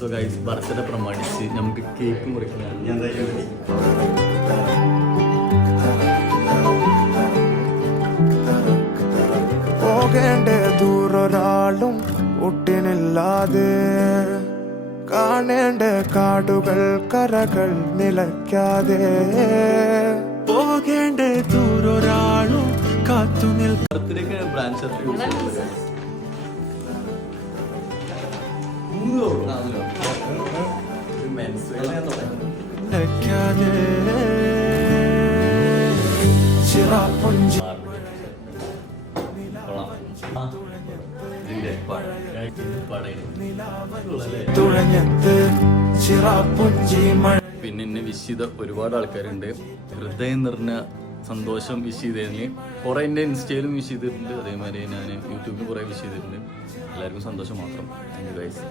So guys birthday പ്രമാണിച്ച് നമുക്ക് cake മുറിക്കണം. പോകേണ്ട ദൂരൊരാളും ഒട്ടിനില്ലാതെ കാണേണ്ട കാടുകൾ കരകൾ നിലയ്ക്കാതെ പോകേണ്ട ദൂരൊരാളും കാത്തു ബർത്ത്ഡേക്ക് ബ്രാൻഡ് ഷർട്ട് യൂസ് ചെയ്യുന്നത് നിലയ്ക്കാതെ ചിറാപ്പുഞ്ചി തുഴഞ്ഞത്ത് ചിറാപ്പുഞ്ചി മഴ. പിന്നെ എന്നെ വിഷ് ചെയ്ത ഒരുപാട് ആൾക്കാരുണ്ട്. ഹൃദയം നിറഞ്ഞ സന്തോഷം വിഷ് ചെയ്തതിന് കുറേ എൻ്റെ ഇൻസ്റ്റയിലും വിഷ് ചെയ്തിട്ടുണ്ട്. അതേമാതിരി ഞാൻ യൂട്യൂബിൽ കുറേ വിഷ് ചെയ്തിട്ടുണ്ട്. എല്ലാവർക്കും സന്തോഷം മാത്രം. Thank you guys.